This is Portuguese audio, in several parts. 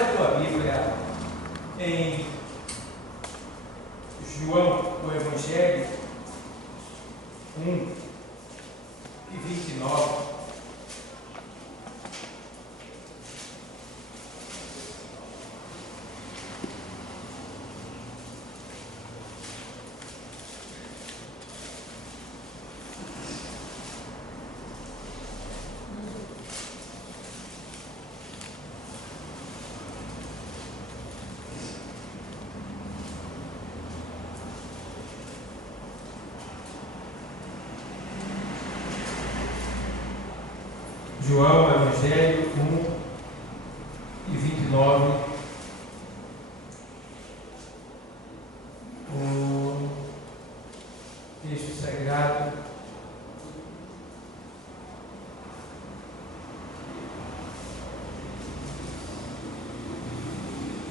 Abra a tua Bíblia em João, o Evangelho 1:29. João, Evangelho 1:29. O texto sagrado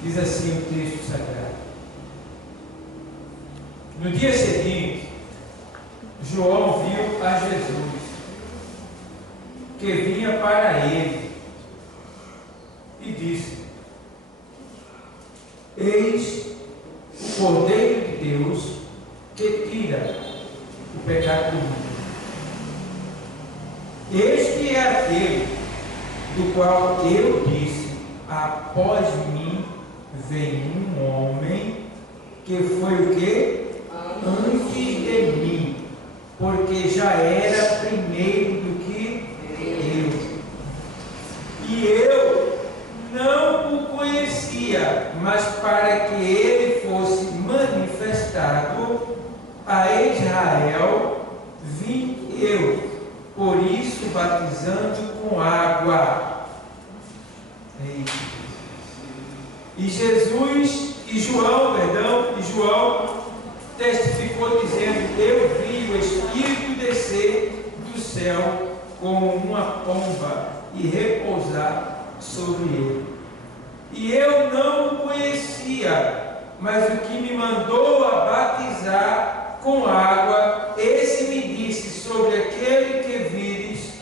diz assim: o texto sagrado. No dia seguinte, João viu a Jesus, que vinha para ele, e disse: Eis o Cordeiro de Deus que tira o pecado do mundo. Este é aquele do qual eu disse: após mim vem um homem que foi o quê? Antes de mim, porque já era primeiro do que eu. E eu não o conhecia, mas para que ele fosse manifestado a Israel, vim eu, por isso batizando com água. E João testificou dizendo: eu vi o Espírito descer do céu como uma pomba e repousar sobre ele. E eu não o conhecia, mas o que me mandou a batizar com água, esse me disse: sobre aquele que vires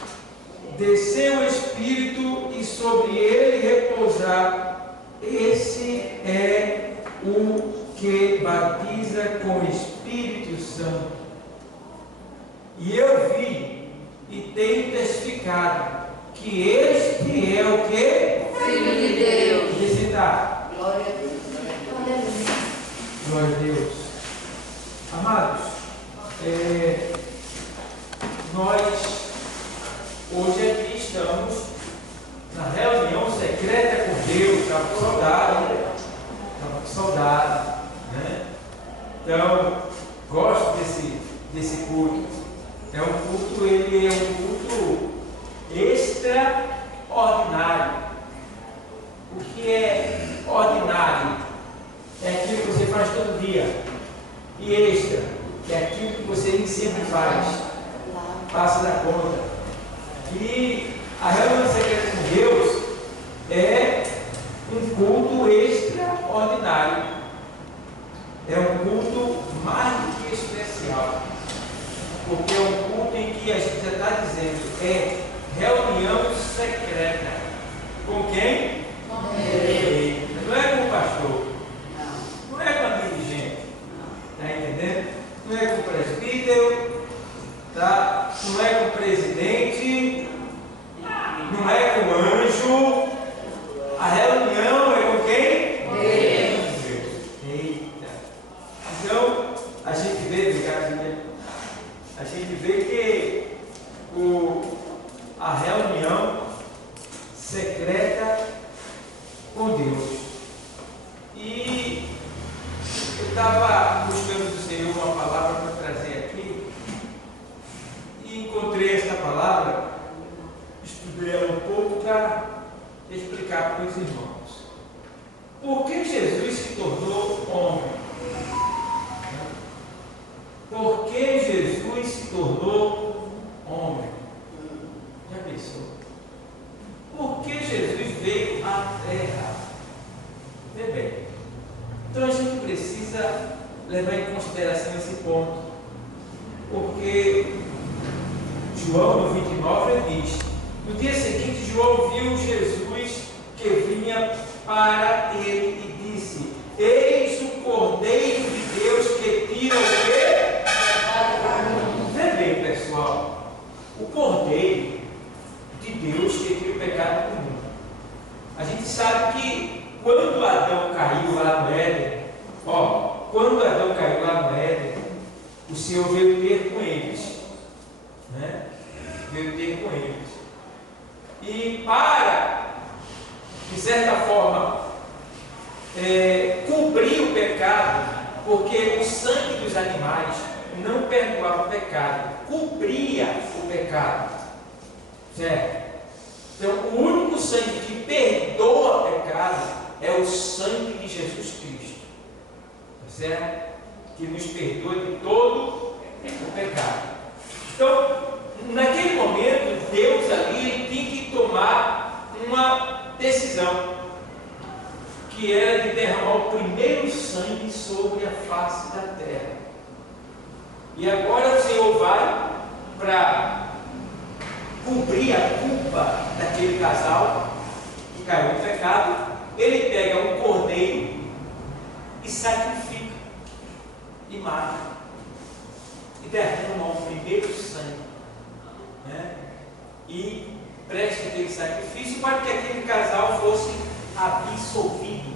descer o Espírito e sobre ele repousar, esse é o que batiza com o Espírito Santo. E eu vi e tenho testificado que este é o que? Filho de Deus. Recitar. Glória a Deus. Glória a Deus. Amados, nós hoje aqui estamos na reunião secreta com Deus. Estava com saudade, né? Então, gosto desse culto. É um culto, ele é um culto extraordinário. O que é ordinário? É aquilo que você faz todo dia. E extra é aquilo que você nem sempre faz. Passa da conta. E a reunião secreta com Deus é um culto extraordinário. É um culto mais do que especial. Porque é um culto em que a gente já está dizendo, é reunião secreta. Com quem? Com Deus. Não é com o pastor. Não é com a dirigente. Está entendendo? Não é com o presbítero. Tá? Não é com o presidente. Não é com o anjo. A reunião é com quem? Deus. Eita. Então, a gente vê, a gente vê que a reunião secreta com Deus. E eu estava buscando do Senhor uma palavra para trazer aqui, e encontrei esta palavra, estudei ela um pouco para explicar para os irmãos. Por que Jesus se tornou homem? Por que Jesus se tornou homem? Já pensou? Por que Jesus veio à terra? Vê bem. Então a gente precisa levar em consideração esse ponto. Porque João, no 29, ele diz: no dia seguinte, João viu Jesus que vinha para para ele e disse: Eis o Cordeiro de Deus que tira o quê? Vê bem, pessoal, o Cordeiro de Deus que tira o pecado do mundo. A gente sabe que quando Adão caiu lá no Éden, quando Adão caiu lá no Éden, o Senhor veio ter com eles, né? Veio ter com eles. E para, de certa forma, cobrir o pecado, porque o sangue dos animais não perdoava o pecado, cobria o pecado, certo? Então, o único sangue que perdoa pecado é o sangue de Jesus Cristo, certo? Que nos perdoa de todo o pecado. Então, naquele momento, Deus ali tinha que tomar uma decisão, que era de derramar o primeiro sangue sobre a face da terra. E agora o Senhor vai para cobrir a culpa daquele casal que caiu no pecado. Ele pega um cordeiro e sacrifica, e mata, e derrama o primeiro sangue, né? E presta aquele sacrifício para que aquele casal fosse absolvido.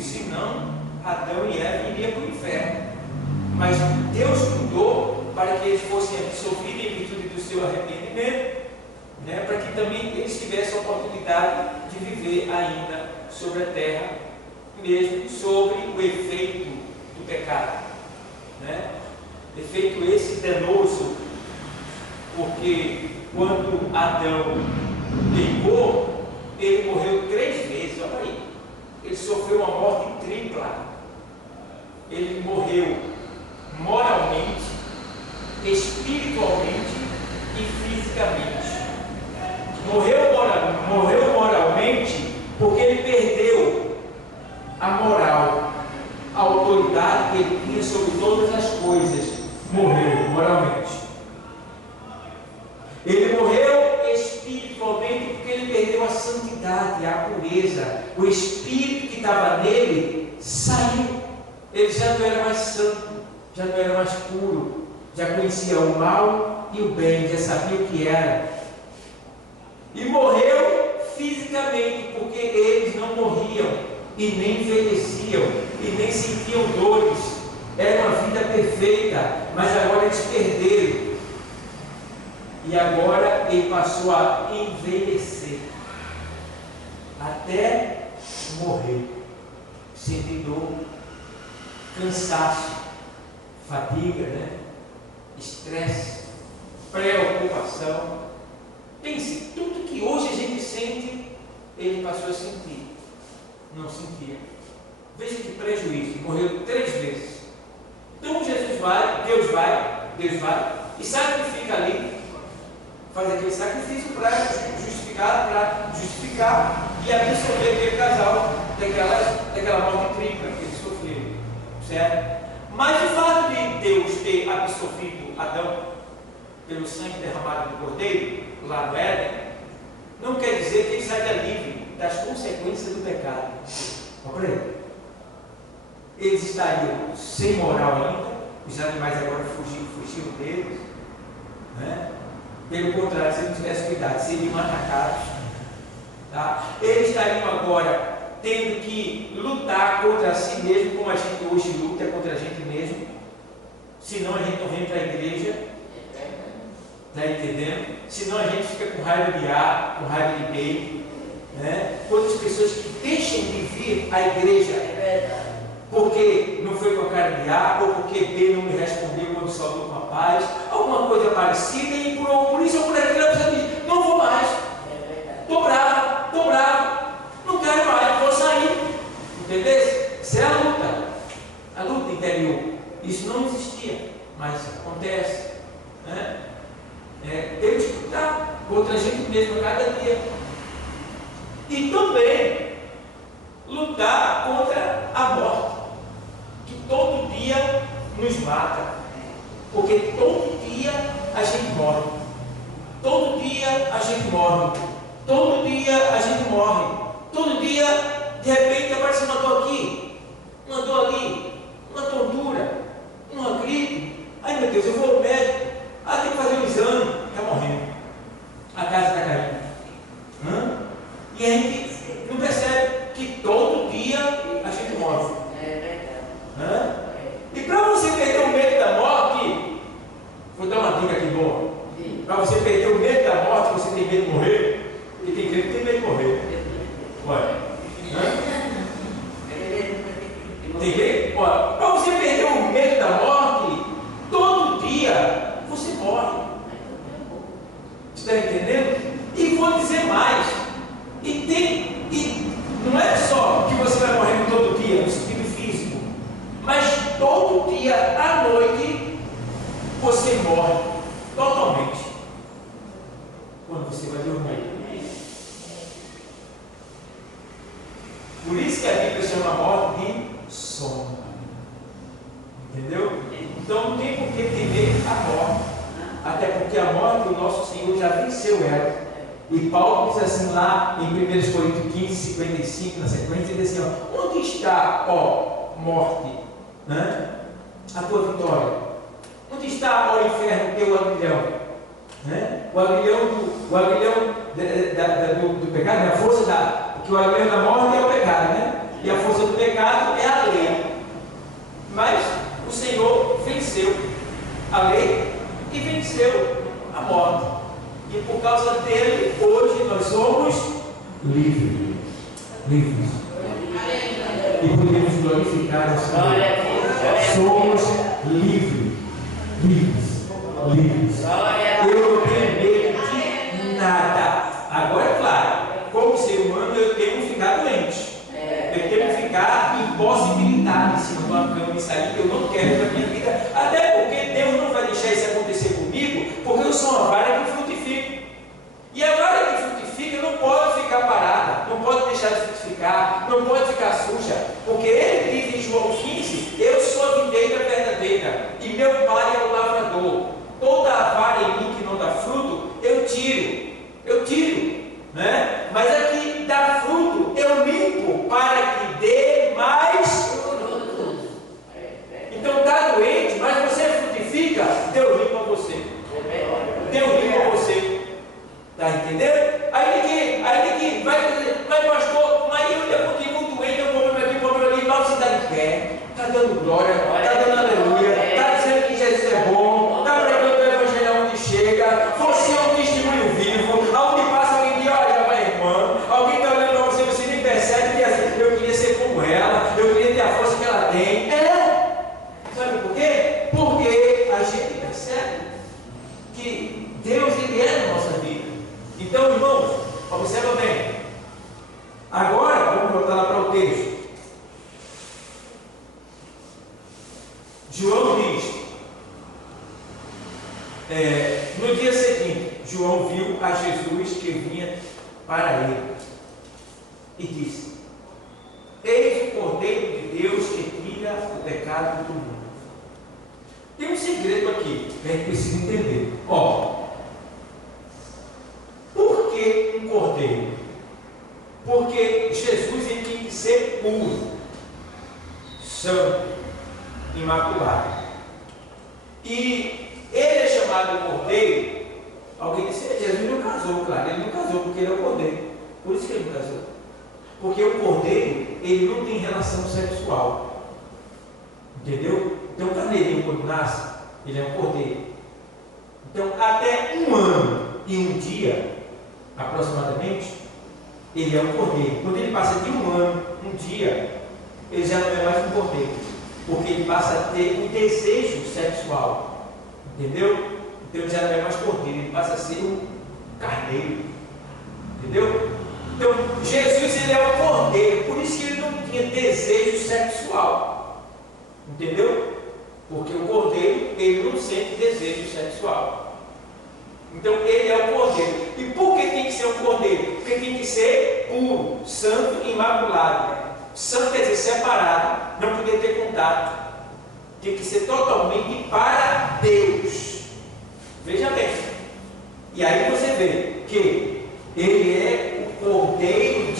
Senão Adão e Eva iriam para o inferno. Mas Deus cuidou para que eles fossem absolvidos em virtude do seu arrependimento, né? Para que também eles tivessem a oportunidade de viver ainda sobre a terra, mesmo sobre o efeito do pecado, né? Efeito esse danoso, porque quando Adão pecou, ele morreu 3 vezes. Olha aí, ele sofreu uma morte tripla. Ele morreu moralmente, espiritualmente e fisicamente. Morreu moralmente porque ele perdeu a moral, a autoridade que ele tinha sobre todas as coisas. Morreu moralmente. Ele morreu espiritualmente porque ele perdeu a santidade, a pureza. O espírito que estava nele saiu. Ele já não era mais santo, já não era mais puro, já conhecia o mal e o bem, já sabia o que era. E morreu fisicamente, porque eles não morriam e nem envelheciam e nem sentiam dores. Era uma vida perfeita, mas agora eles perderam. E agora ele passou a envelhecer até morrer, sentir dor, cansaço, fadiga, né? Estresse, preocupação. Pense, tudo que hoje a gente sente, ele passou a sentir. Não sentia. Veja que prejuízo, morreu 3 vezes. Então Deus vai e sacrifica ali, faz aquele sacrifício para justificar e absolver aquele casal daquela morte tripla que eles sofreram, certo? Mas o fato de Deus ter absolvido Adão pelo sangue derramado do cordeiro lá no Éden, não quer dizer que ele saia livre das consequências do pecado. Olha aí. Eles estariam sem moral ainda, os animais agora fugiram deles, né? Pelo contrário, se ele não tivesse cuidado, seriam atacados, tá? Eles estariam agora tendo que lutar contra si mesmo, como a gente hoje luta contra a gente mesmo, senão a gente não vem para a igreja, está entendendo? Senão a gente fica com raiva de A, com raiva de B, né? Quantas pessoas que deixam de vir à igreja porque não foi com a cara de A, ou porque B não me respondeu quando saudou com a paz, alguma coisa parecida, e por isso ou por aquilo a pessoa diz: não vou mais, estou bravo, não quero mais, vou sair. Entendeu? Isso é a luta interior. Isso não existia, mas acontece, né? Temos que lutar contra a gente mesmo a cada dia. E também lutar contra a morte, que todo dia nos mata, porque todo dia a gente morre, todo dia a gente morre, todo dia a gente morre. morre. Todo dia, de repente, aparece uma dor aqui, uma dor ali, uma tontura, uma gripe. Ai meu Deus, eu vou ao médico, tem que fazer um exame, está morrendo, a casa está caindo. E a gente não percebe que todo dia a gente morre. E para você perder o medo da morte, vou dar uma dica aqui boa. Para você perder o medo da morte, você tem medo de morrer, e tem crente que tem medo de morrer. Olha. Tem crente? Olha, para você perder o medo da morte, todo dia você morre. Está entendendo? E vou dizer mais. E não é só que você vai morrer todo dia, no sentido físico, mas todo dia à noite você morre totalmente. Quando você vai dormir. Por isso que a Bíblia chama a morte de sono. Entendeu? Então não tem por que temer a morte. Até porque a morte, o nosso Senhor já venceu ela. E Paulo diz assim lá em 1 Coríntios 15, 55, na sequência, ele diz assim: onde está, ó morte, a tua vitória? Onde está, ó inferno, teu aguilhão? O aguilhão do pecado, a força porque o aguilhão da morte é o pecado, e a força do pecado é a lei. Mas o Senhor venceu a lei e venceu a morte. E por causa dele, hoje nós somos livres. Livres. E podemos glorificar o Senhor. Somos livres. Livres. Livres. Eu não tenho medo de nada. Agora, é claro, como ser humano, eu tenho que ficar doente. Eu tenho que ficar impossibilitado em cima de uma cama e sair que eu não quero para a minha vida. Até porque Deus não vai deixar isso acontecer comigo, porque eu sou uma vara que frutifica. E a vara que frutifica não pode ficar parada, não pode deixar de frutificar, não pode ficar suja. Porque ele diz em João 15: eu sou a videira verdadeira e meu pai é o lavrador. Toda a vara em mim que não dá fruto, eu tiro. Mas aqui dá fruto, eu limpo para que dê mais fruto. Então está doente, mas você frutifica, Deus limpa você. Deus limpa você. Está entendendo? Aí tem que vai dizer: mas pastor, mas eu ainda continuo doente, eu problema ali, mas você está de pé, está dando glória, está dando aleluia, está dizendo que Jesus é bom, está pregando o evangelho onde chega, você é um testemunho vivo, aonde passa alguém diz: olha, vai irmã, alguém está olhando para você, você nem percebe que assim, eu queria ser como ela, eu queria ter a força que ela tem. Sabe por quê? Porque a gente percebe que Deus, ele é na nossa vida. Então, irmãos, observa bem. Agora, vamos voltar lá para o texto. João diz, no dia seguinte, João viu a Jesus que vinha para ele e disse: eis o Cordeiro de Deus que tira o pecado do mundo. Tem um segredo aqui que a gente precisa entender. Por que um cordeiro? Porque Jesus ele tem que ser puro, santo, imaculado. E ele é chamado cordeiro. Alguém disse: Jesus não casou, claro, ele não casou porque ele é o cordeiro. Por isso que ele não casou. Porque o cordeiro, ele não tem relação sexual. Entendeu? Então o carneirinho, quando nasce, ele é um cordeiro. Então, até 1 ano e 1 dia, aproximadamente, ele é um cordeiro. Quando ele passa de 1 ano, 1 dia, ele já não é mais um cordeiro, porque ele passa a ter um desejo sexual. Entendeu? Então ele já não é mais cordeiro, ele passa a ser um carneiro. Entendeu? Então, Jesus ele é um cordeiro, por isso que ele não tinha desejo sexual. Entendeu? Porque o cordeiro, ele não sente desejo sexual. Então, ele é o cordeiro. E por que tem que ser um cordeiro? Porque tem que ser puro, santo e imaculado. Santo quer dizer separado, não poder ter contato. Tem que ser totalmente para Deus. Veja bem. E aí você vê que ele é o Cordeiro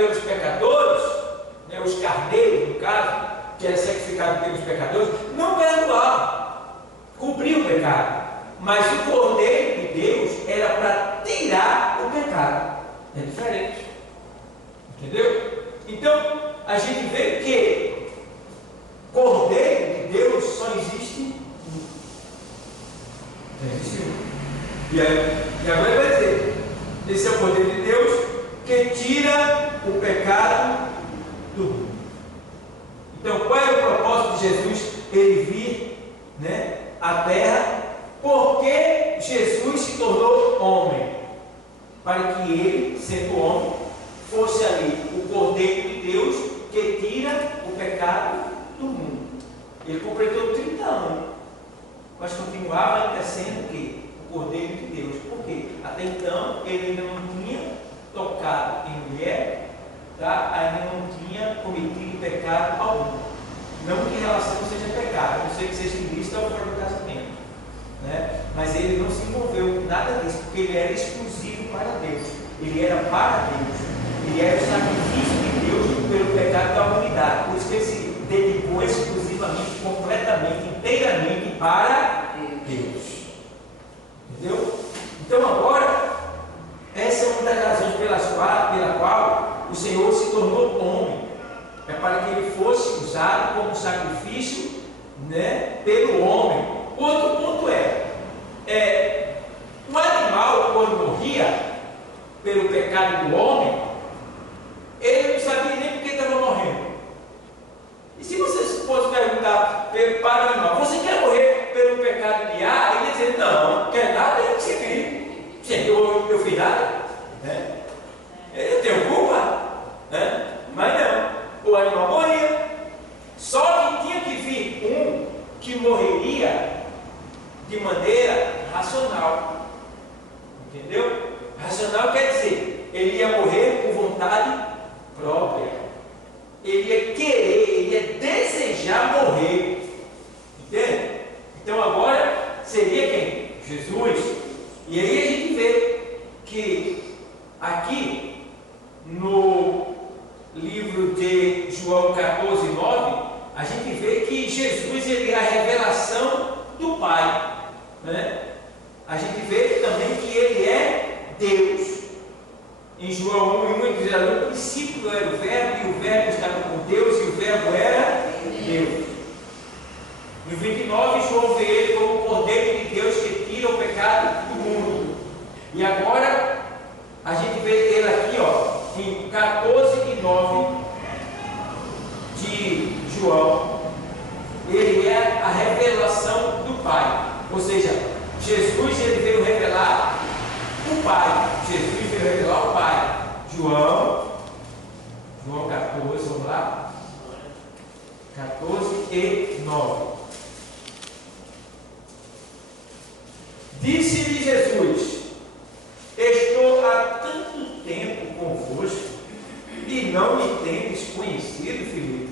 pelos pecadores, né, os carneiros, no caso, que era sacrificado pelos pecadores, não perdoava, cobria o pecado. Mas o Cordeiro de Deus era para tirar o pecado. É diferente. Entendeu? Então, a gente vê que Cordeiro de Deus só existe um. Existe um. E agora vai dizer, esse é o Cordeiro de Deus que tira o pecado do mundo. Então, qual é o propósito de Jesus? Ele vir, né, à terra. Porque Jesus se tornou homem, para que ele, sendo homem, fosse ali o Cordeiro de Deus que tira o pecado do mundo. Ele completou 30 anos, mas continuava ainda sendo o quê? O Cordeiro de Deus. Por quê? Até então ele ainda não tinha tocado em mulher, tá? Ainda não tinha cometido pecado algum. Não que relação seja pecado, a não ser que seja ilícito ou fora do casamento. Né? Mas ele não se envolveu com nada disso, porque ele era exclusivo para Deus, ele era para Deus, ele era o sacrifício de Deus pelo pecado da humanidade. Por isso que ele se dedicou exclusivamente, completamente, inteiramente para Deus. Entendeu? Então agora, essa é uma das razões pela qual o Senhor se tornou homem, é para que ele fosse usado como sacrifício, né, pelo homem. Outro ponto o animal, quando morria pelo pecado do homem, ele não sabia nem por que estava morrendo. E se você fosse perguntar para o animal, você quer morrer pelo pecado de A? Ele ia dizer, não quer nada, ele se cria. Eu fiz nada, né? Eu tenho culpa, né? Mas não, o animal morria. Só que tinha que vir um que morreria de maneira racional. Entendeu? Racional quer dizer, ele ia morrer por vontade própria. Ele ia querer, ele ia desejar morrer. Entende? Então agora seria quem? Jesus. E aí a gente vê que aqui no livro de João 14:9, a gente vê que Jesus ele é a revelação do Pai, né? A gente vê também que ele é Deus. Em João 1:1 ele diz: no princípio era o Verbo, e o Verbo estava com Deus, e o Verbo era Deus. No 29, João vê ele como o Cordeiro de Deus que tira o pecado do mundo. E agora a gente vê ele aqui, em 14:9 de João. Ele é a revelação do Pai. Ou seja, Jesus ele veio revelar o Pai. Jesus veio revelar o Pai. João 14, vamos lá. 14:9. Disse-lhe Jesus: estou há tanto tempo convosco e não me tendes conhecido, Filipe.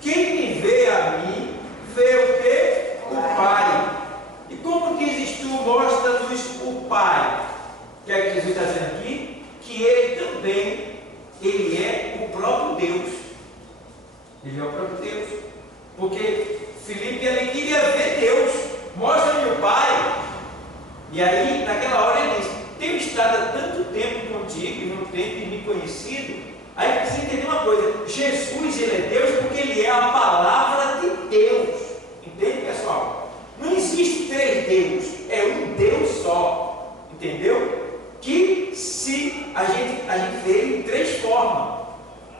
Quem me vê a mim, vê o quê? O Pai. E como dizes tu, mostra-nos o Pai? O que é que Jesus está dizendo aqui? Que ele também, ele é o próprio Deus. Ele é o próprio Deus. Porque Filipe ele queria ver Deus. Mostra-me o Pai. E aí, naquela hora ele diz: tenho estado há tanto tempo contigo e não tenho me conhecido. Aí precisa entender uma coisa: Jesus ele é Deus porque ele é a palavra de Deus. Entende, pessoal? Não existe três deuses, é um Deus só. Entendeu? Que se a gente vê ele em três formas.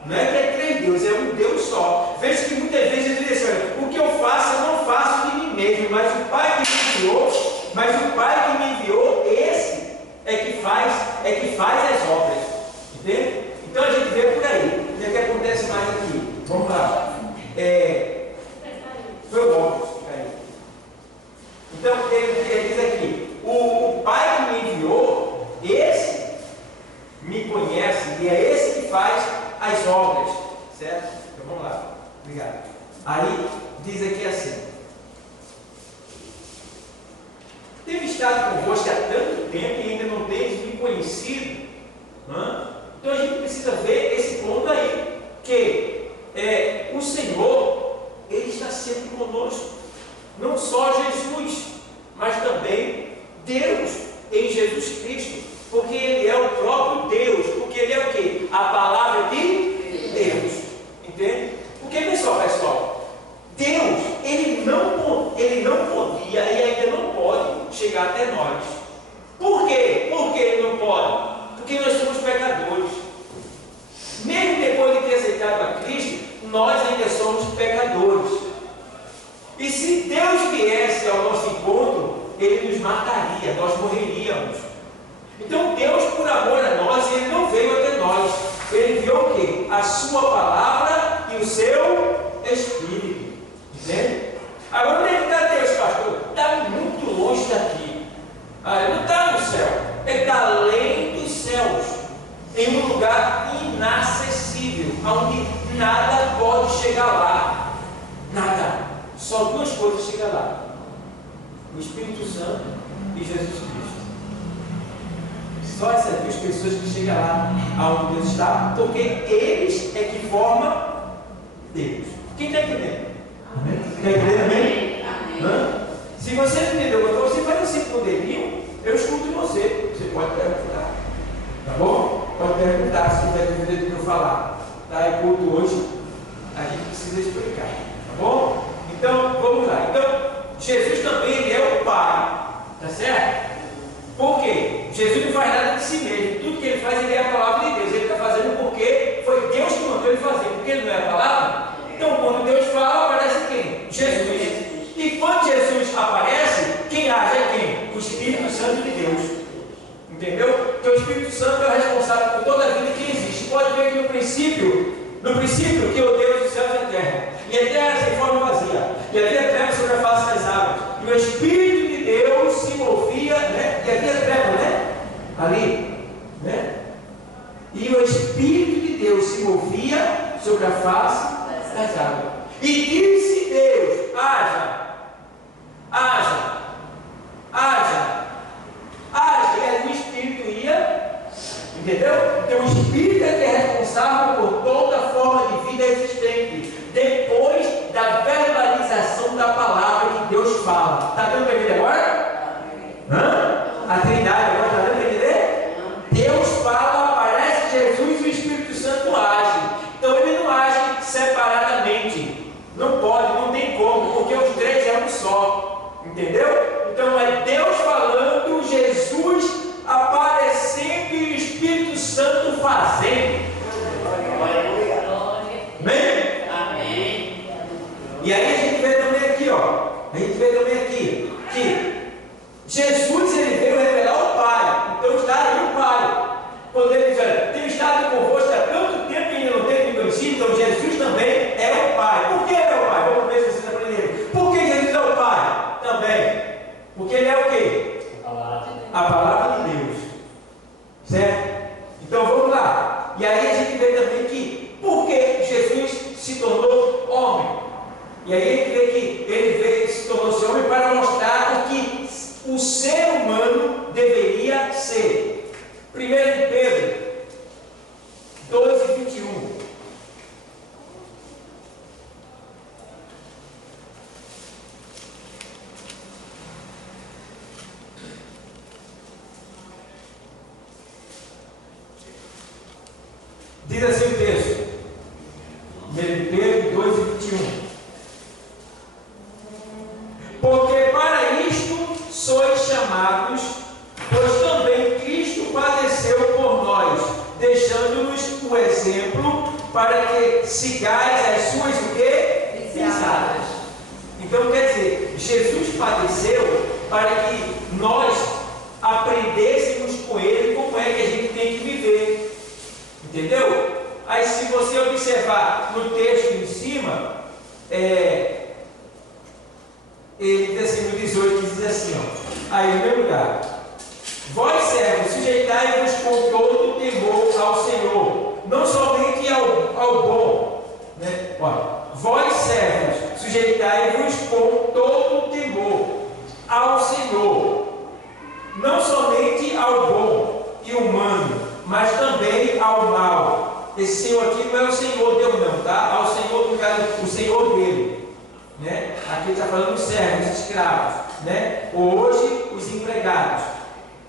Não é que é três deuses, é um Deus só. Veja que muitas vezes ele diz assim: o que eu faço, eu não faço de mim mesmo, mas o Pai que me enviou, esse é que faz as obras. Entende? Então a gente vê por aí. O que acontece mais aqui? Vamos lá. Foi o óbvio que caiu. Então ele diz aqui: o Pai que me enviou, esse me conhece, e é esse que faz as obras. Certo? Então vamos lá. Obrigado. Aí diz aqui assim: tenho estado convosco há tanto tempo e ainda não tens me conhecido. Então a gente precisa ver esse ponto nós ainda somos pecadores. E se Deus viesse ao nosso encontro, Ele nos mataria, nós morreríamos. Então Deus, por amor a nós, Ele não veio até nós. Ele enviou o quê? A sua palavra e o seu Espírito. Entende? Agora, onde é que está Deus, pastor? Está muito longe daqui. Ele não está no céu. Ele está além dos céus, em um lugar inacessível, onde nada pode chegar lá. Nada. Só duas coisas chegam lá: o Espírito Santo e Jesus Cristo. Só essas duas pessoas que chegam lá aonde Deus está, porque eles é que formam Deus. Quem está entendendo? Está entendendo, amém? Amém. Se você não entendeu, quando você faz assim com o dedinho, eu escuto você. Você pode perguntar. Tá bom? Pode perguntar se tiver dúvida do que eu falar. Tá? É culto hoje, a gente precisa explicar. Tá bom? Então, vamos lá. Então, Jesus também ele é o Pai. Tá certo? Por quê? Jesus não faz nada de si mesmo. Tudo que ele faz, ele é a palavra de Deus. Ele está fazendo porque foi Deus que mandou ele fazer. Porque ele não é a palavra. Então, quando Deus fala, aparece quem? Jesus. E quando Jesus aparece, quem age é quem? O Espírito Santo de Deus. Entendeu? Porque o Espírito Santo é o responsável por toda a vida que existe. Pode ver que no princípio que o Deus dos céus é terra. E a terra sem forma vazia. E havia trevas sobre a face das águas. E o Espírito de Deus se movia, né? E havia trevas, né? Ali, né? E o Espírito de Deus se movia sobre a face das águas. E disse Deus: haja. E aí o Espírito ia, entendeu? Então o Espírito é que é responsável por toda forma de vida existente, depois da verbalização da palavra que Deus fala. Está dando para entender agora? A Trindade agora está dando para entender? Deus fala, aparece Jesus e o Espírito Santo age. Então ele não age separadamente. Não pode, não tem como, porque os três é um só. Entendeu? Então é Deus falando, Jesus aparecendo e o Espírito Santo fazendo. Amém? Amém. E aí a gente vê também aqui, ó. A gente vê também aqui que Jesus ele veio revelar o Pai. Então está aí o Pai. Quando ele diz: olha, tenho estado convosco há tanto tempo e ainda não tenho me conhecido. Então Jesus também é o Pai. Por que ele é o Pai? Vamos ver se vocês aprenderam. Por que Jesus é o Pai? Também. Porque ele é o quê? A palavra de Deus. Certo? Então vamos lá. E aí a gente vê também que por que Jesus se tornou homem? E aí a gente vê que ele se tornou-se homem para mostrar o que o ser humano deveria ser. 1 Pedro 2:21. Diz assim o texto, 1 Pedro 2:21. Porque para isto sois chamados, pois também Cristo padeceu por nós, deixando-nos o exemplo para que sigais as suas o quê? Pisadas. Então quer dizer, Jesus padeceu para que nós aprendêssemos com Ele como é que a gente tem que viver. Entendeu? Aí se você observar no texto em cima, ele diz assim, no 18, diz assim, ó, aí no meu lugar: vós servos, sujeitai-vos com todo temor ao Senhor, não somente ao bom, né? Olha, vós servos, sujeitai-vos com todo temor ao Senhor, não somente ao bom e humano, mas também ao mal. Esse Senhor aqui não é o Senhor Deus não, tá? Ao Senhor, no caso, o Senhor dele, né? Aqui está falando dos servos, escravos, né? Hoje, os empregados.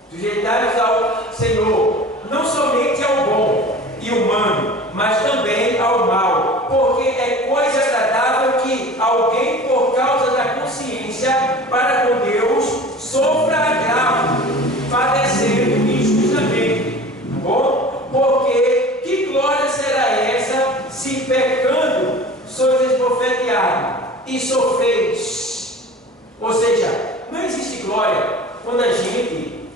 Sujeitai-vos ao Senhor, não somente ao bom e humano, mas também ao mal, porque é coisa agradável que alguém, por causa da consciência para com Deus, sofra agravo, padecendo injustamente. Tá bom? Porque que glória será essa se pecando e sofreis. Ou seja, não existe glória quando a gente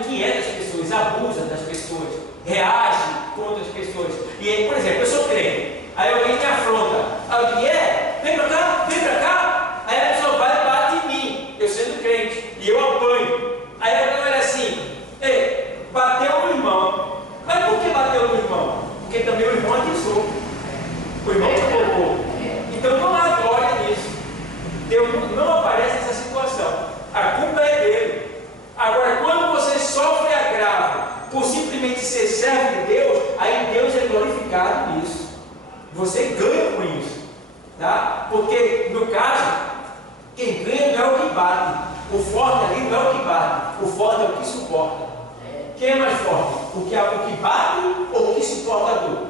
inquieta as pessoas, abusa das pessoas, reage contra as pessoas. E, por exemplo, eu sou crente, aí alguém me afronta, alguém vem pra cá, aí a pessoa vai e bate em mim, eu sendo crente, e eu apanho. Aí alguém olha assim, bateu no irmão. Mas por que bateu no irmão? Porque também o irmão avisou. O irmão te colocou. Então não há glória nisso. Deus não aparece nessa situação. A culpa é dele. Agora, quando você sofre agravo por simplesmente ser servo de Deus, aí Deus é glorificado nisso. Você ganha com isso. Tá? Porque, no caso, quem ganha não é o que bate. O forte ali não é o que bate. O forte é o que suporta. Quem é mais forte? O que bate ou o que suporta a dor?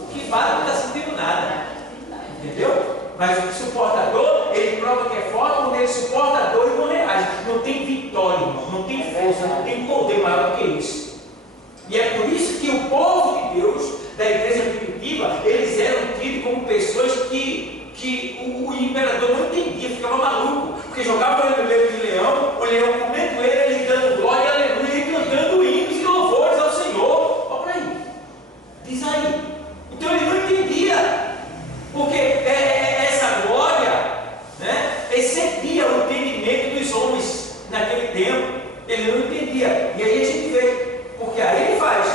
O que bate não está sentindo nada. Entendeu? Mas o que suporta a dor, ele prova que é forte quando ele suporta a dor e não reage. Não tem vitória, não tem força, não tem poder maior que isso. E é por isso que o povo de Deus, da igreja primitiva, eles eram tidos como pessoas que o imperador não entendia, ficava maluco, porque jogava ele no meio de leão, o leão comendo ele dando glória, aleluia, e cantando hinos e louvores ao Senhor. Olha para aí, diz aí. Então ele não entendia, porque essa glória, né, excedia o entendimento dos homens naquele tempo. Ele não entendia, e aí a gente vê, porque aí ele faz,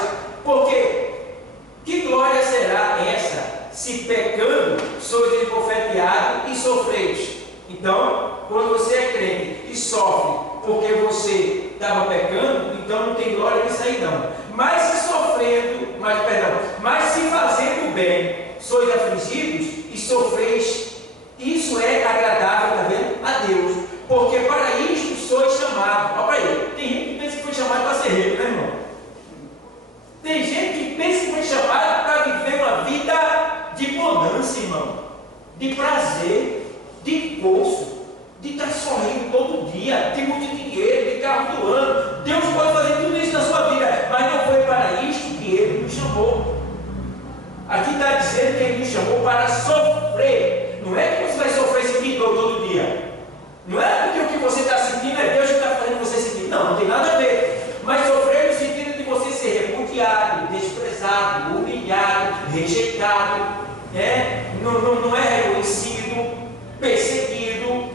porque que glória será essa, se pecando sois esbofeteado e sofreis? Então, quando você é crente e sofre porque você estava pecando, então não tem glória nisso aí não. Mas se fazendo bem, sois afligidos e sofreis, isso é agradável, tá vendo? A Deus, porque para isto sois chamados. Olha aí, tem gente que pensa que foi chamado para ser rico, né, irmão? Tem gente que pensa que foi chamado para viver uma vida de bonança, irmão, de prazer, de gozo, de estar sorrindo todo dia, de muito dinheiro, de carro do ano. Deus pode fazer tudo isso na sua vida, mas não foi para isto que Ele nos chamou. Aqui está dizendo que Ele nos chamou para sofrer. Não é que você vai sofrer sentindo dor todo dia. Não é porque o que você está sentindo é Deus que está fazendo você sentir. Não, não tem nada a ver. Mas sofrer no sentido de você ser repudiado, desprezado, humilhado, rejeitado, não é reconhecido, perseguido,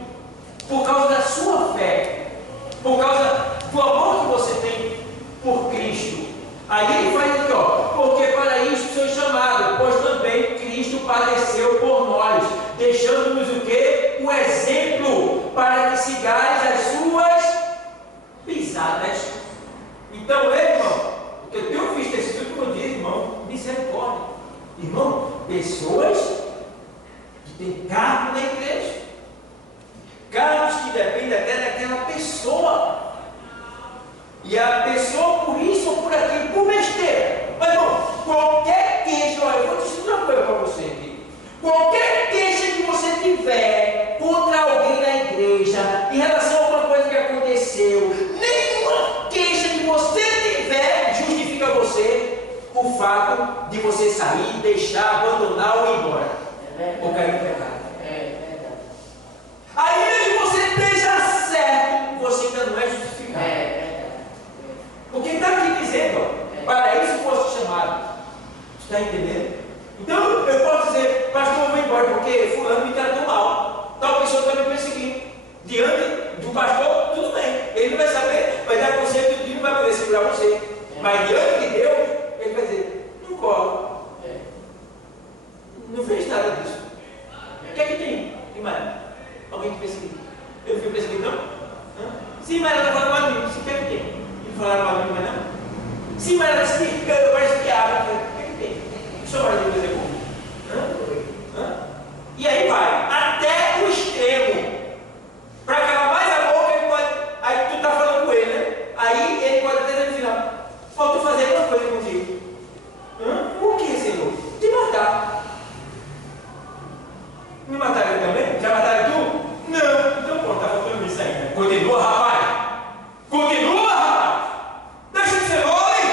por causa da sua fé, por causa do amor que você tem por Cristo. Aí ele faz aqui, porque para isso sois chamados, pois também Cristo padeceu por nós, deixando-nos o quê? O exemplo, para que sigais as suas pisadas. Então, irmão, eu tenho visto esse tudo como diz, irmão, misericórdia. Irmão, pessoas que têm cargo na igreja, cargos que dependem até daquela pessoa, e a pessoa por isso ou por aquilo, por besteira. Mas, irmão, qualquer queixa, olha, eu vou te dizer uma coisa para você aqui. Qualquer queixa que você tiver contra alguém na igreja, em relação a alguma coisa que aconteceu, nenhuma queixa que você tiver justifica você o fato de você sair, deixar, abandonar ou ir embora, ou cair no pecado. Ainda que você esteja certo, você ainda não é justificado. Porque está aqui dizendo, para isso fosse chamado. Está entendendo? Então eu posso dizer, pastor, eu vou embora porque fulano me tratou mal, tal pessoa está me perseguindo. Diante do pastor, tudo bem, ele não vai saber, vai dar conselho tudo, não vai poder segurar você. Mas diante de Deus, ele vai dizer, não corre, não fez nada disso. O que é que tem? Irmã, alguém te perseguiu? Eu não fui perseguido, não? Sim, mas ela está falando mal de mim, o que é que tem? Não falaram mal de mim, mas não? Sim, mas ela disse que eu parece que abre, o que é que tem? O senhor vai dizer como? E aí vai, até o extremo. Para calar mais a boca, ele pode. Aí tu está falando com ele, né? Aí ele pode dizer no final: falta fazer alguma coisa contigo. O que, Senhor? Te matar. Me mataram também? Já mataram tu? Não. Então pronto, está faltando isso ainda. Continua, rapaz. Continua, rapaz. Deixa de ser mole.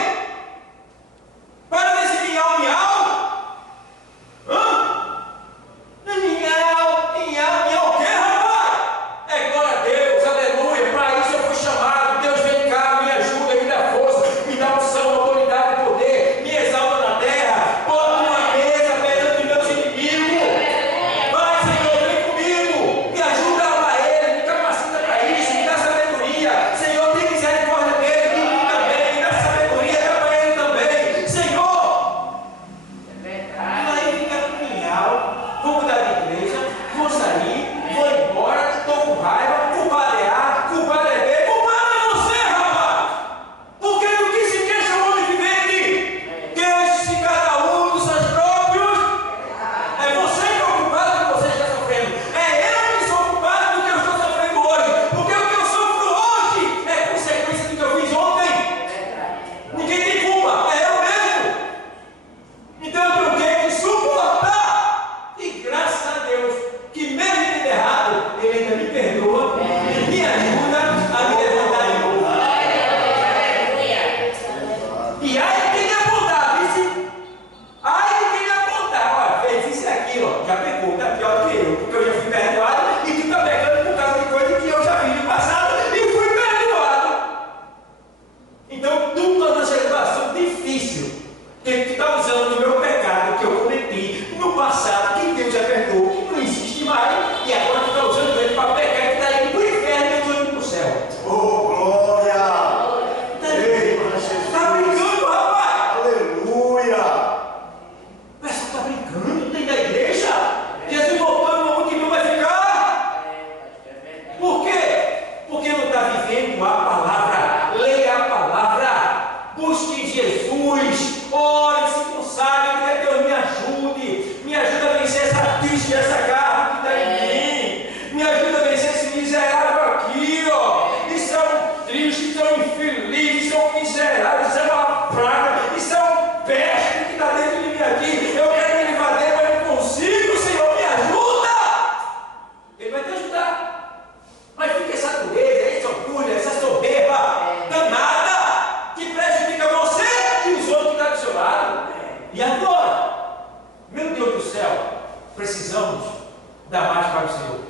dar mais para o Senhor?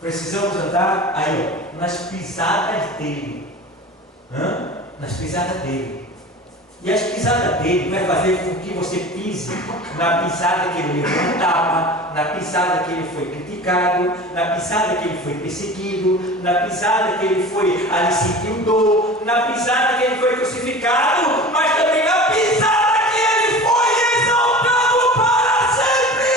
Precisamos andar aí, ó, nas pisadas dele. Nas pisadas dele. E as pisadas dele vai fazer com que você pise na pisada que ele levou um tapa, na pisada que ele foi criticado, na pisada que ele foi perseguido, na pisada que ele foi ali sentiu dor, na pisada que ele foi crucificado, mas também na pisada que ele foi exaltado para sempre.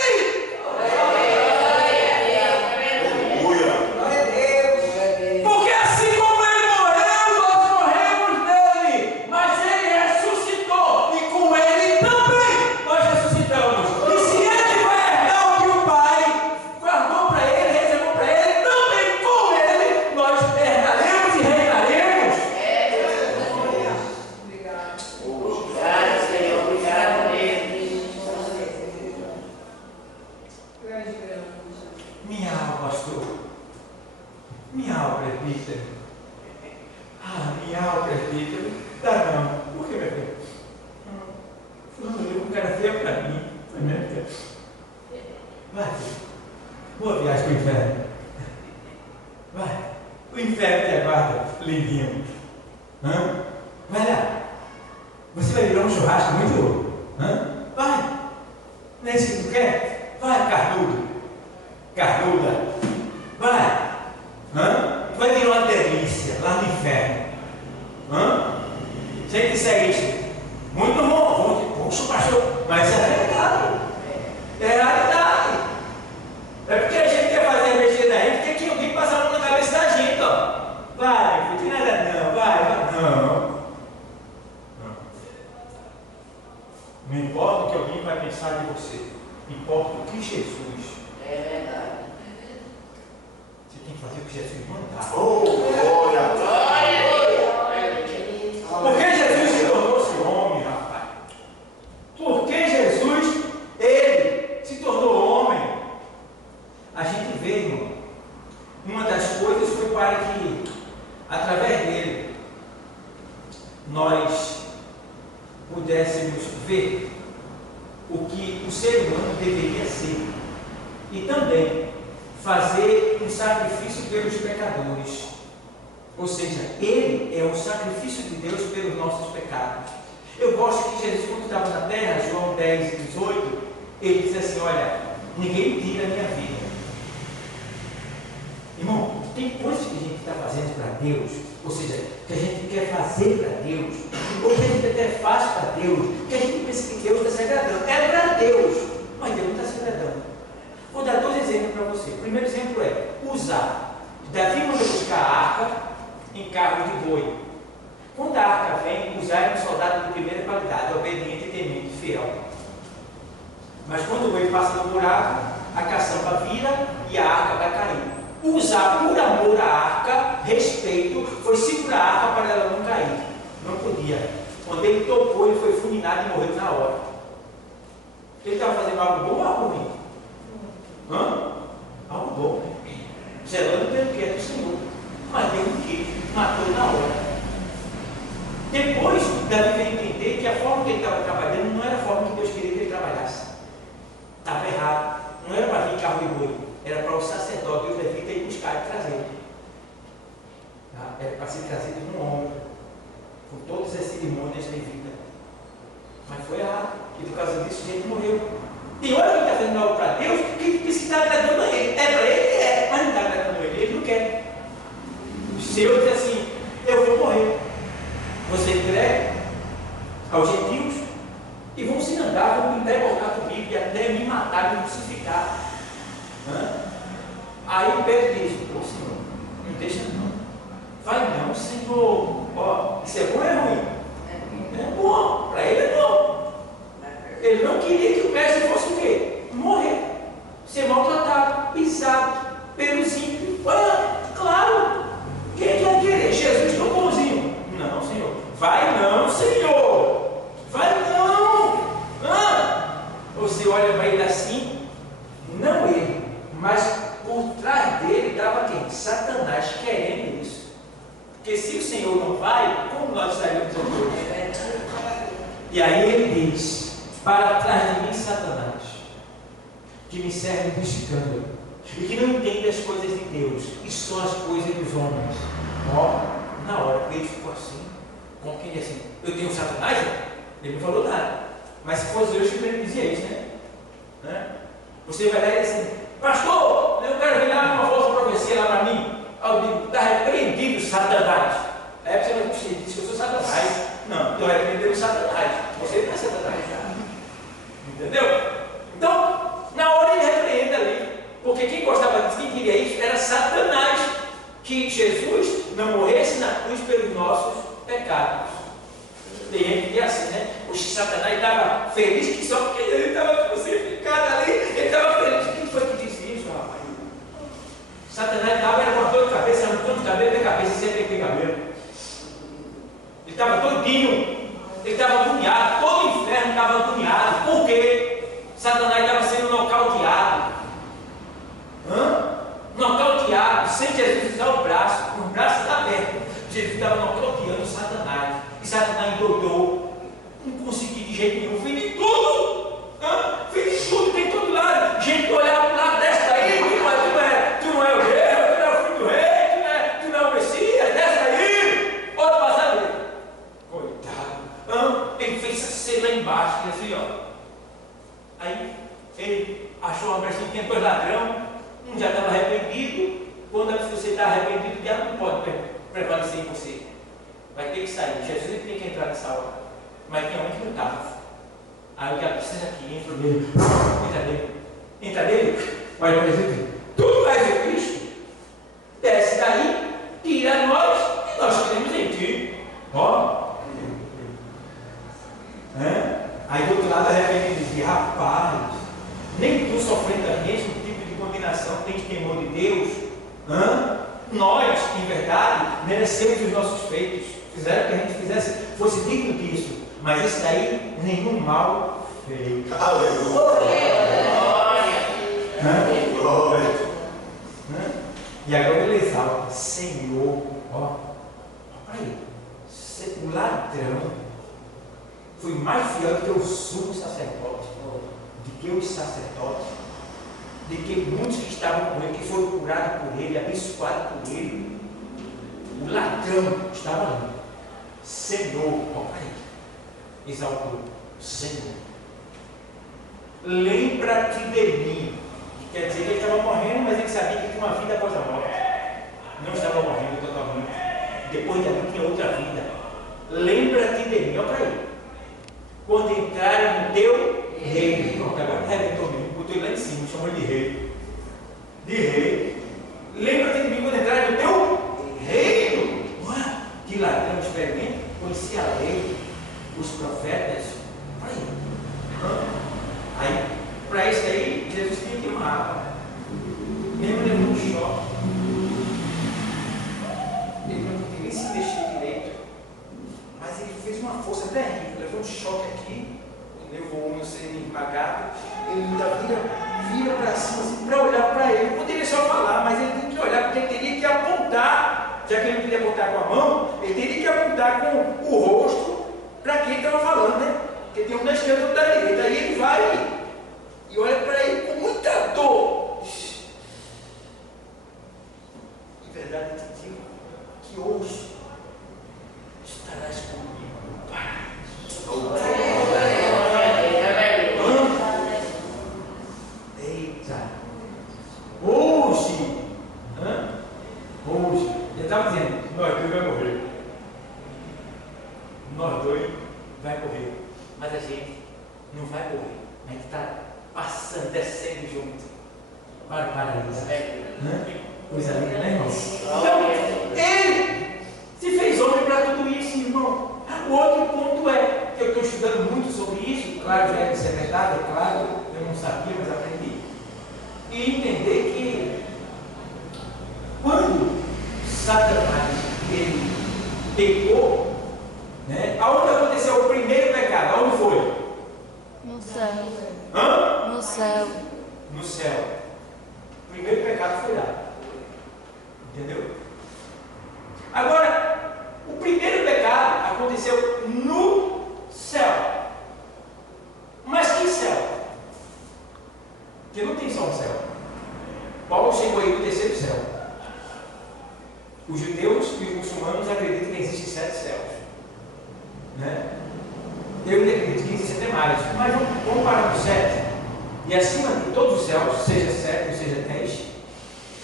Porque assim como ele morreu, nós morremos nele, mas ele ressuscitou e com ele também nós ressuscitamos. E se ele vai herdar o que o Pai guardou para ele, reservou para ele, também com ele nós herdaremos e reinaremos. Obrigado, Senhor. Obrigado mesmo. Minha alma, pastor. Minha alma, presbítero. Minha alma, presbítero. Dá não. Por que, meu filho? Um cara feio para mim. Vai, filho. Boa viagem para o inferno. Vai. O inferno te aguarda, lindinho. Vai lá. Você vai virar um churrasco muito. Vai. Não é isso que tu quer? Vai, carnudo. Carnuda. Vai. Vai virar uma delícia lá no inferno. Se ele disser isso, muito bom. Poxa, pastor, mas isso é verdade. É realidade. É porque a gente quer fazer a besteira da gente, porque alguém passa a mão na cabeça da gente, ó. Vai, não tem nada não, vai. Não. Não importa o que alguém vai pensar de você, importa o que Jesus. É verdade. Você tem que fazer o que Jesus mandar. Glória a Deus. Porque Jesus se tornou-se homem, rapaz. Porque Jesus, ele se tornou homem. A gente vê, irmão, uma das coisas foi para que, através dele, nós pudéssemos ver o que o ser humano deveria ser e também fazer um sacrifício pelos pecadores. Ou seja, ele é o sacrifício de Deus pelos nossos pecados. Eu gosto que Jesus, quando estava na terra, João 10, 18, ele diz assim: olha, ninguém tira a minha vida. Irmão, tem coisas que a gente está fazendo para Deus, ou seja, que a gente quer fazer para Deus, ou que a gente até faz para Deus, que a gente pensa que Deus está se agradando. É para Deus, mas Deus não está se agradando. Vou dar 2 exemplos para você. O primeiro exemplo é usar. Davi manda buscar a arca em carro de boi. Quando a arca vem, Uzá é um soldado de primeira qualidade, obediente, temente, fiel. Mas quando o boi passa no buraco, a caçamba vira e a arca vai cair. Uzá, por amor à arca, respeito, foi segurar a arca para ela não cair. Não podia. Quando ele tocou, ele foi fulminado e morreu na hora. Ele estava fazendo algo bom ou algo ruim? Algo bom. Zelando pelo que é do Senhor. Mas deu um queijo, matou na hora. Depois, Davi veio entender que a forma que ele estava trabalhando não era a forma que Deus queria que ele trabalhasse. Estava errado. Não era para vir carro e boi. Era para o sacerdote e os levitas ir buscar e trazer. Era para ser trazido num ombro, com todas as cerimônias levitas. Mas foi errado. E por causa disso, a gente morreu. Tem hora que ele está fazendo algo para Deus que diz que está agradando a ele. É para ele? É. Mas não está agradando a ele. Ele não quer. Se eu disser assim, eu vou morrer, você entrega aos gentios e vão se andar, vão me derrotar comigo e até me matar, me crucificar. Aí Pedro diz: pô, Senhor, não deixa não. Vai não, Senhor. Ó, isso é bom ou é ruim? É bom, para ele é bom. Ele não queria que o mestre fosse o quê? Morrer, ser maltratado, pisado pelos ímpios. Olha, claro. Quem vai querer? Jesus tão bonzinho. Não, Senhor. Vai não, Senhor. Vai não. Você olha para ele assim, não ele, mas por trás dele estava quem? Satanás querendo isso. Porque se o Senhor não vai, como nós saímos hoje? E aí ele diz: para trás de mim, Satanás, que me serve do escândalo. e que não entende as coisas de Deus e só as coisas dos homens. Ó, na hora Pedro ficou assim, como quem diz assim, eu tenho Satanás? Ele não falou nada. Mas se fosse eu, ele dizia isso, né? Você vai lá e diz assim, pastor, eu quero vir lá uma falsa profecia lá para mim. Eu digo, está repreendido Satanás. Aí você vai dizer que eu sou Satanás. Não, estou repreendendo Satanás. Você não é Satanás já. Entendeu? Então, na hora ele repreende ali. Porque quem gostava disso, quem queria isso, era Satanás. Que Jesus não morresse na cruz pelos nossos pecados. Tem gente que é assim, né? O Satanás estava feliz que só porque ele estava crucificado ali, ele estava feliz. Quem foi que disse isso, rapaz? Satanás estava com uma dor de cabeça, arrancando cabelo da cabeça, sempre tem cabelo. Ele estava todinho, ele estava agoniado, todo o inferno estava agoniado. Por quê? Satanás estava sendo nocauteado. Nocauteado, sem Jesus usar o braço, com os braços abertos. Jesus estava nocauteando Satanás. E Satanás endoidou. Não consegui de jeito nenhum. Fiz de tudo. Fiz de tudo, tem todo lado. Gente olhava para o lado desta aí. Tu não é o rei, tu não é o filho do rei, tu não é o Messias, desce aí. Outro passar dele. Coitado. Ele fez ser lá embaixo, assim, ó. Aí ele achou uma versão que tinha dois ladrões. Um já estava arrependido. Quando você está arrependido, o diabo não pode prevalecer em você. Vai ter que sair. Jesus ele tem que entrar nessa hora. Mas tem um que não estava. Aí o diabo precisa aqui, entra nele. Entra nele. Entra nele. Vai para Jesus. Tu vais ver Cristo. Desce daí, tira nós e nós queremos em ti. Ó. Aí do outro lado arrependido diz: rapaz, nem tu sofrendo a mesmo tipo de condenação tens temor de Deus. Nós, em verdade, merecemos os nossos feitos. Fizeram que a gente fizesse, fosse digno disso. Mas isso daí, nenhum mal fez. Glória! E agora ele exalta: Senhor, ó, aí, o ladrão foi mais fiel do que o sumo sacerdote, do que os sacerdotes, de que muitos que estavam com ele, que foram curados por ele, abençoados por ele. O ladrão estava ali. Senhor, ó, aí, exaltou: Senhor, lembra-te de mim. Quer dizer, ele estava morrendo, mas ele sabia que tinha uma vida após a morte. Não estava morrendo totalmente. Depois de ali tinha outra vida. Lembra-te de mim, olha para ele. Quando entraram no teu reino. Pronto, agora arrebentou mesmo, botou ele lá em cima, chamou ele de rei. De rei. Lembra-te de mim quando entraram no teu reino. Ué, que ladrão experimente, conhecia a lei, os profetas. Aí, para isso aí, Jesus tinha que amar. Mesmo levando um choque. Ele não podia nem se mexer direito. Mas ele fez uma força terrível. Levou um choque aqui, levou o homem a ser esmagado. Ele ainda vira para cima assim, para olhar para ele. Ele poderia só falar, mas ele tem que olhar, porque ele teria que apontar. Já que ele não podia apontar com a mão, ele teria que apontar com o rosto para quem ele estava falando, né? Porque tem um da esquerda e outro da direita. Aí ele vai e olha para ele com muita dor. De verdade, eu te digo que hoje estarás comigo, Pai. Eita! Hoje! Hoje! Ele estava dizendo: nós dois vai morrer. Nós dois vai morrer. Mas a gente não vai morrer. A gente está passando, descendo junto para o paraíso. Coisa linda, né, irmão? Então, ele se fez homem para tudo isso, irmão. O outro ponto é que eu estou estudando muito sobre isso. Claro, já é secretário, é claro, eu não sabia, mas aprendi. E entender que quando Satanás ele pecou, né? Aonde aconteceu o primeiro pecado? Aonde foi? No céu. No céu. No céu. O primeiro pecado foi lá. Entendeu? Agora, o primeiro pecado aconteceu no céu. Mas que céu? Porque não tem só um céu. Paulo chegou aí no terceiro céu. Os judeus e os muçulmanos acreditam que existem 7 céus. Né? Eu acredito que existem até mais. Mas vamos parar no 7. E acima de todos os céus, seja 7 ou seja 10,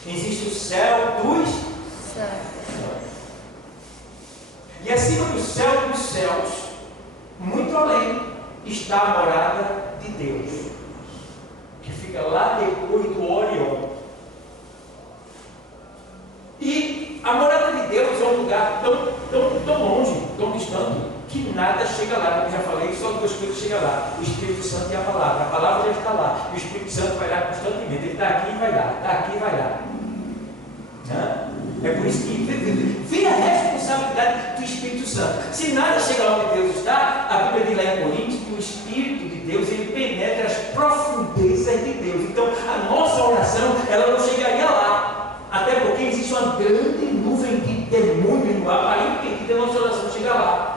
existe o céu dos céus. E acima do céu dos céus, muito além, está a morada de Deus, que fica lá depois do Orion. E a morada de Deus é um lugar tão longe, tão distante, que nada chega lá. Como eu já falei, só 2 coisas chegam lá: o Espírito Santo e a palavra já está lá, e o Espírito Santo vai lá constantemente. Ele está aqui e vai lá, está aqui e vai lá. É por isso que vem a responsabilidade do Espírito Santo. Se nada chega lá onde Deus está, a Bíblia diz lá em Coríntios que o Espírito de Deus, ele penetra as profundezas de Deus. Então a nossa oração, ela não chegaria lá, até porque existe uma grande nuvem de demônio no ar para impedir a nossa oração chegar lá.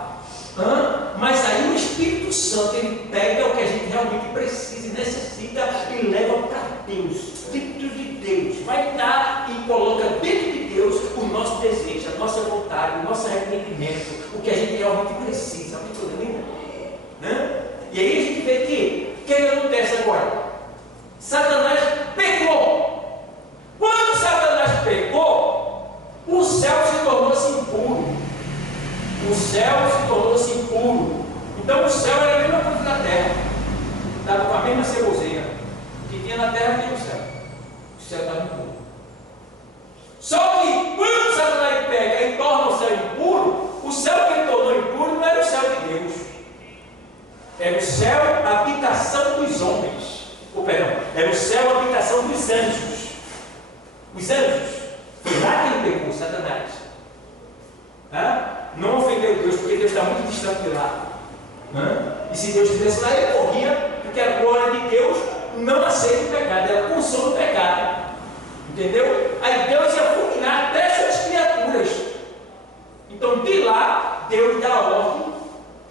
Mas aí o Espírito Santo, ele pega o que a gente realmente precisa e necessita e leva para Deus, dentro de Deus, vai dar e coloca dentro de Deus o nosso desejo, a nossa vontade, o nosso arrependimento, o que a gente realmente precisa. Né? E aí a gente vê que o que acontece agora? Satanás pecou. Quando Satanás pecou, o céu se tornou-se impuro. O céu se tornou-se impuro. Então o céu era a mesma coisa da terra, estava com a mesma ceboseira. O que tinha na terra tinha no céu. O céu estava impuro. Só que quando Satanás pega e torna o céu impuro, o céu que ele tornou impuro não era o céu de Deus, era o céu habitação dos homens. Era o céu habitação dos anjos. Os anjos, foi lá que ele pegou Satanás. Não ofendeu Deus, porque Deus está muito distante de lá. E se Deus estivesse lá, ele morria, porque a glória de Deus não aceita o pecado, ela consome o pecado. Entendeu? Aí Deus ia fulminar até suas criaturas. Então de lá, Deus dá ordem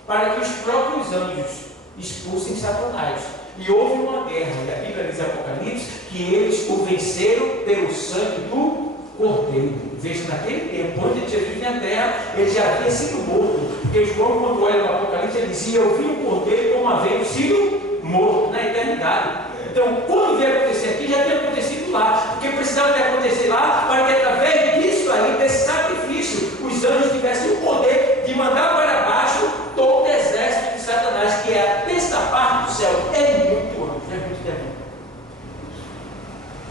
para que os próprios anjos expulsem Satanás. E houve uma guerra, e a Bíblia diz em Apocalipse que eles o venceram pelo sangue do Cordeiro. Veja, naquele tempo, onde Jesus vinha na terra, ele já havia sido morto. Porque João, quando olha no Apocalipse, ele dizia: eu vi o Cordeiro como havendo sido morto na eternidade. Então, quando vier acontecer aqui, já tinha acontecido lá, porque precisava de acontecer lá, para que através disso aí, desse sacrifício, os anjos tivessem o poder de mandar para baixo todo o exército de Satanás, que é a terça parte do céu. É muito anjo, é muito demônio.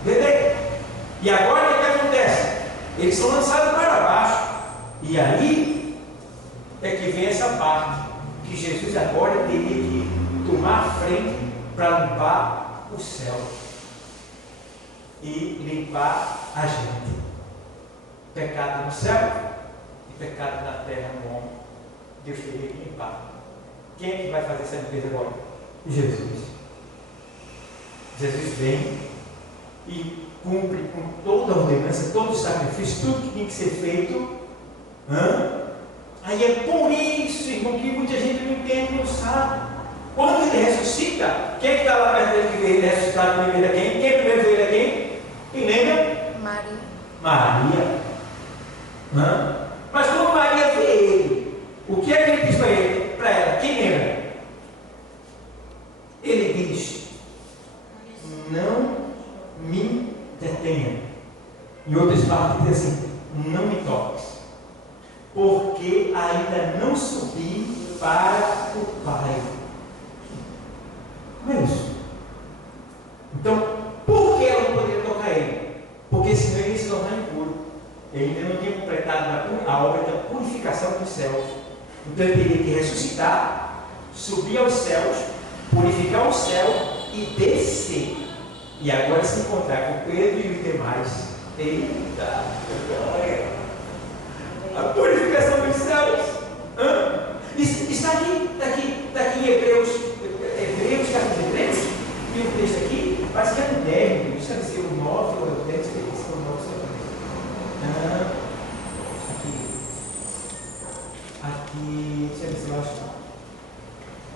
Entendeu? E agora o que acontece? Eles são lançados para baixo. E aí é que vem essa parte que Jesus agora teria que tomar a frente para limpar o céu e limpar a gente. Pecado no céu e pecado na terra no homem. Deus teria que limpar. Quem é que vai fazer essa limpeza agora? Jesus. Jesus vem e cumpre com toda a ordenança, todo o sacrifício, tudo que tem que ser feito. Aí é por isso, irmão, que muita gente não entende, não sabe. Quando ele ressuscita, quem está lá perto dele que veio ressuscitar primeiro é quem? Quem primeiro veio é quem? Quem lembra? Maria. Mas quando Maria vê ele, o que é que ele diz para ela? Quem lembra? Ele diz: não me detenha. Em outras partes diz assim: não me toques, porque ainda não subi para o Pai. Como é isso? Então, por que ela não poderia tocar ele? Porque senão ele ia se tornar impuro. Ele ainda não tinha completado a obra da purificação dos céus. Então ele teria que ressuscitar, subir aos céus, purificar o céu e descer. E agora se encontrar com Pedro e os demais. Eita glória! A purificação dos céus. Está aqui em Hebreus, capítulo 3. Tem um texto aqui, parece que é no 10, não sabe se é o 9 ou o 10, se é o 9 aqui, deixa eu ver se eu acho.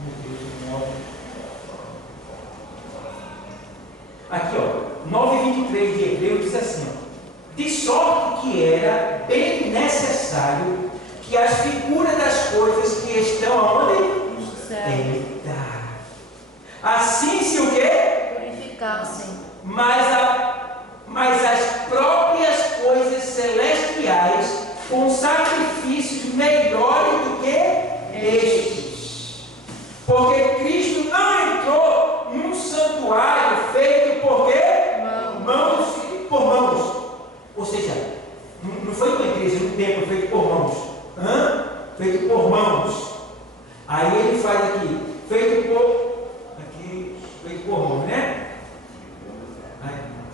Meu Deus, o 9. Aqui, ó. 9:23 de Hebreus diz assim, ó, de sorte que era bem necessário que as figuras das coisas que estão aonde? No céu. Eita. Assim se o quê? Purificassem. Mas as próprias coisas celestiais com sacrifícios melhores do que estes. Porque Cristo não entrou num santuário feito por quê? Por mãos. Ou seja, não foi uma igreja, um templo feito por mãos. Feito por mãos. Aí ele faz aqui, feito por mãos, né?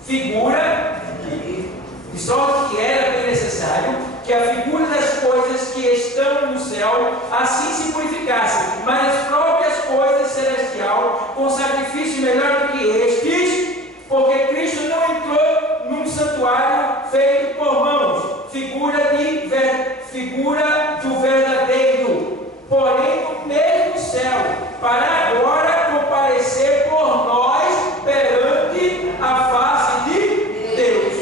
Figura, de sorte que era bem necessário que a figura das coisas que estão no céu assim se purificasse, mas as próprias coisas celestial com sacrifício melhor do que estes, porque Cristo não entrou num santuário feito por mãos, figura do verdadeiro, porém no mesmo céu, para agora comparecer por nós perante a face de Deus,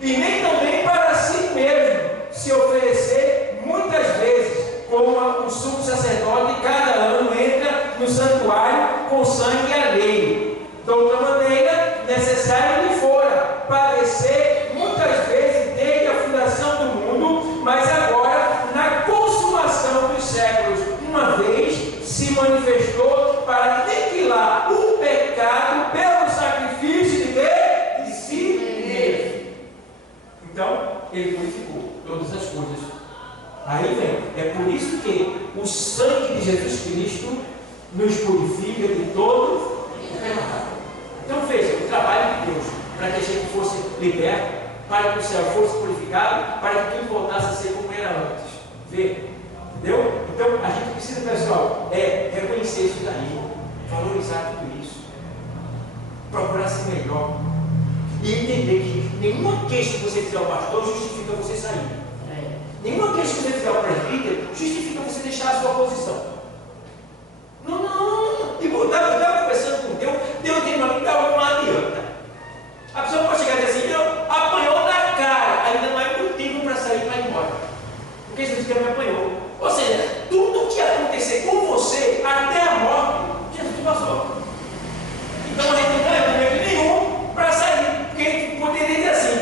e nem também para si mesmo se oferecer muitas vezes, como o sumo sacerdote cada ano entra no santuário com sangue alheio. De outra maneira, necessário lhe fora padecer muitas vezes desde a fundação do mundo, mas agora, na consumação dos séculos, uma vez se manifestou para aniquilar o pecado pelo sacrifício de quê? De si mesmo. Então, ele purificou todas as coisas. Aí vem, é por isso que o sangue de Jesus Cristo nos purifica de todo pecado. Então veja, o trabalho de Deus para que a gente fosse liberto, para que o céu fosse purificado, para que tudo voltasse a ser como era antes. Vê? Entendeu? Então a gente precisa, pessoal, reconhecer isso daí, valorizar tudo isso, procurar ser melhor e entender que nenhuma queixa que você fizer ao pastor justifica você sair. Nenhuma queixa que você fizer ao presbítero justifica você deixar a sua posição. Não. Tipo, eu estava conversando com Deus disse, não adianta. A pessoa pode chegar e dizer assim, apanhou na cara, ainda não é motivo para sair e ir embora. Porque Jesus me apanhou. Ou seja, tudo que acontecer com você, até a morte, Jesus passou. Então a gente não é momento nenhum para sair. Porque a gente poderia dizer assim,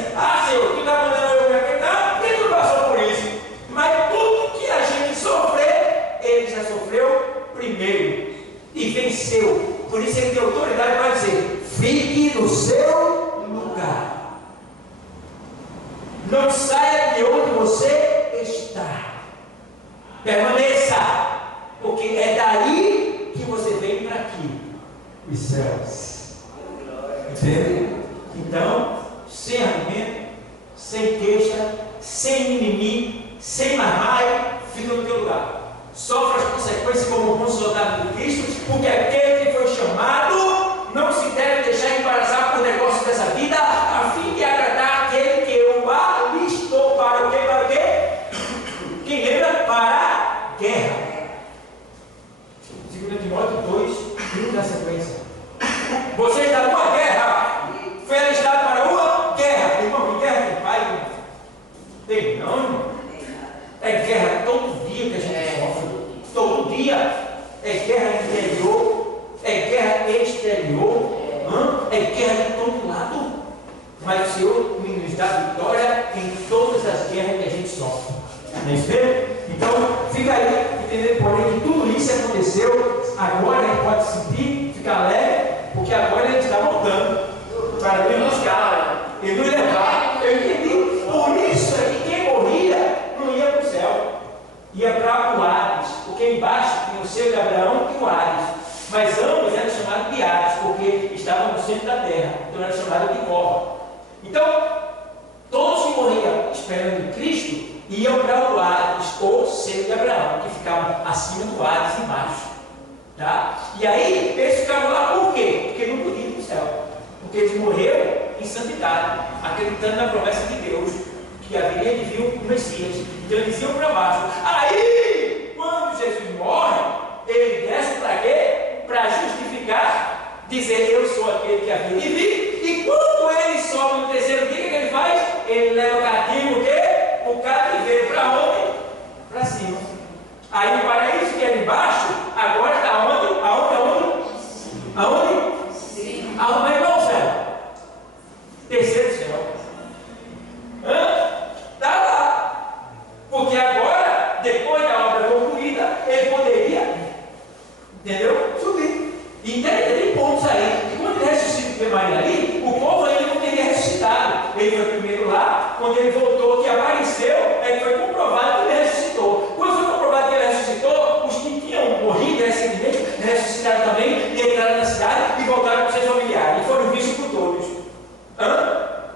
Senhor, tu está mandando eu me acreditar, porque tu passou por isso. Mas tudo que a gente sofrer, ele já sofreu primeiro e venceu. Por isso ele tem autoridade para dizer, fique no seu lugar. Não saia de onde você está. Permaneça, porque é daí que você vem para aqui, os céus. Entende? Então, sem argumento, sem queixa, sem mimimi, sem marmaio, fica no teu lugar. Sofre as consequências como um bom soldado de Cristo, porque aquele que foi chamado não se deve deixar embaraçar por negócios dessa vida, a fim de agradar aquele que o alistou para o quê? Para o quê? Quem lembra? Para a guerra. 2 Timóteo 2, 1 na sequência. Você está numa guerra, foi alistado para uma guerra. Irmão, que guerra tem pai? Tem não, irmão. É guerra todo dia que a gente sofre. Todo dia. É guerra interior, é guerra exterior, é guerra de todo lado. Mas o Senhor nos dá vitória em todas as guerras que a gente sofre. Não é isso mesmo? Então, fica aí, entendendo, porém, que tudo isso aconteceu. Agora a gente pode sentir, ficar leve, porque agora ele está voltando para nos buscar e nos levar. Eu entendi. Por isso é que quem morria não ia para o céu, ia para o Hades, porque embaixo tinha o selo de Abraão e o Hades. Mas ambos eram chamados de Hades, porque estavam no centro da terra, então eram chamados de cova. Então, todos que morriam esperando Cristo iam para o Hades, ou selo de Abraão, que ficava acima do Hades, embaixo. Tá? E aí, eles ficavam lá por quê? Porque não podiam ir para o céu. Porque eles morreram em santidade, acreditando na promessa de Deus, que haveria de vir o Messias. Então eles iam para baixo. Aí, quando Jesus morre, ele desce para quê? Para justificar, dizer eu sou aquele que havia de vir. E quando Ele foi primeiro lá, quando ele voltou, que apareceu, aí foi comprovado que ele ressuscitou. Quando foi comprovado que ele ressuscitou, os que tinham morrido recentemente ressuscitaram também e entraram na cidade e voltaram para os seus familiares. E foram vistos por todos.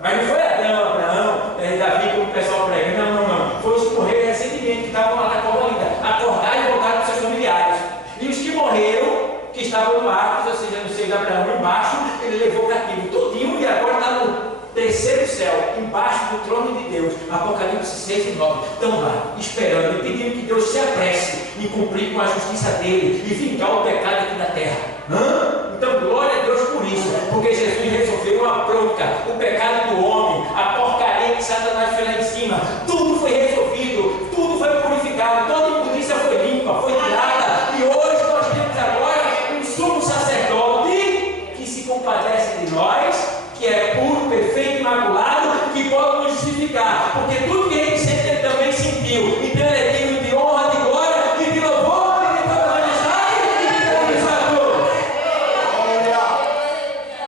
Mas não foi Adão, Abraão, Davi, como o pessoal prega. Não. Foi os que morreram recentemente, que estavam lá na cova ainda. Acordaram e voltaram para os seus familiares. E os que morreram, que estavam no arco, ou seja, no seio de Abraão, embaixo, ele levou cativo tudinho e agora está no terceiro céu, embaixo do trono de Deus. Apocalipse 6 e 9. Estão lá, esperando e pedindo que Deus se apresse em cumprir com a justiça dele e vingar o pecado aqui na terra. Então, glória a Deus por isso, porque Jesus resolveu a bronca, o pecado do homem, a porcaria que Satanás fez lá em cima. Tudo foi resolvido, tudo foi purificado, toda impureza foi limpa, foi tirada. E hoje nós temos agora um sumo sacerdote que se compadece de nós, que é puro, perfeito, imaculado, que pode nos justificar, porque tudo que ele sente, ele também sentiu.